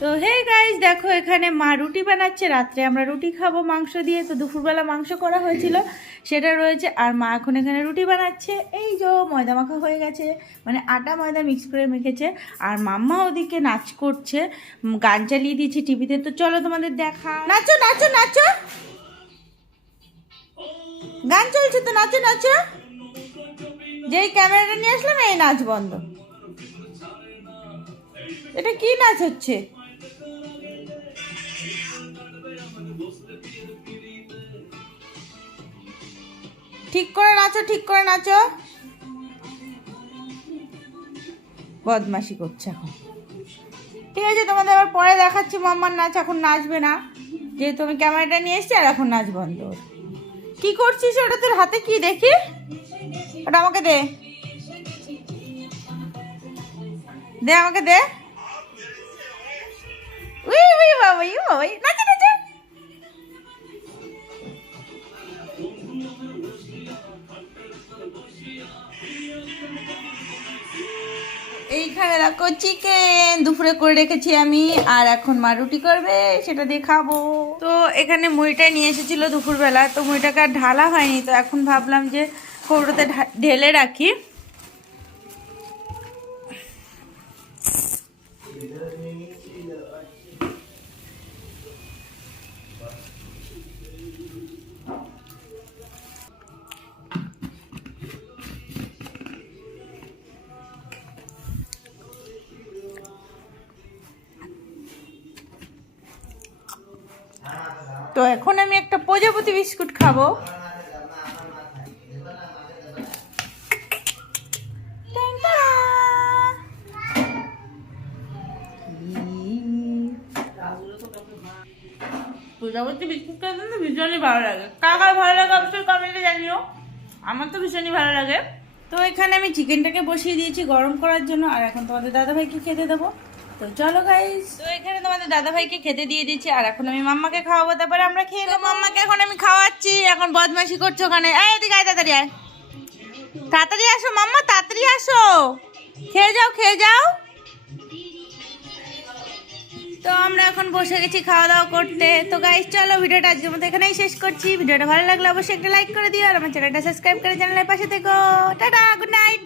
তো hey guys, দেখো এখানে মা রুটি বানাচ্ছে। রাত্রে আমরা রুটি খাবো মাংস দিয়ে, তো দুপুরবেলা মাংস করা হয়েছিল সেটা রয়েছে। আর মা এখন এখানে রুটি বানাচ্ছে। এই যে ময়দা মাখা হয়ে গেছে, মানে আটা ময়দা মিক্স করে মেখেছে। আর মাম্মা ওদিকে নাচ করছে, গান চালিয়ে দিয়েছে টিভিতে। তো চলো তোমাদের দেখা। নাচো নাচো নাচো, গান চলছে তো, নাচো নাচো। যেই ক্যামেরাটা নিয়ে আসলাম এই নাচ বন্ধ। এটা কি নাচ হচ্ছে? ঠিক করে নাচো, ঠিক করে নাচো। বদমাশি করছে এখন। ঠিক আছে, তোমাদের আবার পরে দেখাচ্ছি মাম্মার নাচ। এখন নাচবে না, যেহেতু আমি ক্যামেরাটা নিয়ে এসেছি। আর এখন নাচ বন্ধ। কি করছিস ওটা? তোর হাতে কি দেখি? ওটা আমাকে দে, দে আমাকে দে। উই উই বাবা, ইউ বাবা, নাচো নাচো। এইখানে দেখো চিকেন দুপুরে করে রেখেছি আমি, আর এখন মা রুটি করবে, সেটা দিয়ে খাবো। তো এখানে মুড়িটা নিয়ে এসেছিল দুপুরবেলা, তো মুড়িটাকে আর ঢালা হয়নি। তো এখন ভাবলাম যে কৌটোতে ঢেলে রাখি। তো এখন আমি একটা প্রজাপতি বিস্কুট খাবো। প্রজাপতি বিস্কুট খেতে তো ভীষণই ভালো লাগে। কার কার ভালো লাগে অবশ্যই কমেন্টে জানিও। আমার তো ভীষণই ভালো লাগে। তো এখানে আমি চিকেনটাকে বসিয়ে দিয়েছি গরম করার জন্য, আর এখন তোমাদের দাদাভাইকে খেতে দেবো। তো চলো গাইস, তো এখানে তোমাদের দাদাভাইকে খেতে দিয়ে দিচ্ছি, আর এখন আমি মাম্মাকে খাওয়াবো, তারপরে আমরা খেয়ে নেবো। মাম্মাকে এখন আমি খাওয়াচ্ছি। এখন বদমাশি করছো ওখানে। এই এদিকে আয়, তাড়াতাড়ি আয়, তাড়াতাড়ি আসো মাম্মা, তাড়াতাড়ি আসো, খেয়ে যাও খেয়ে যাও। তো আমরা এখন বসে গেছি খাওয়া দাওয়া করতে। তো গাইস চলো, ভিডিওটা আজকের মতো এখানেই শেষ করছি। ভিডিওটা ভালো লাগলে অবশ্যই একটা লাইক করে দিও, আর আমার চ্যানেলটা সাবস্ক্রাইব করে চ্যানেলের পাশে থেকো। Tata, good night.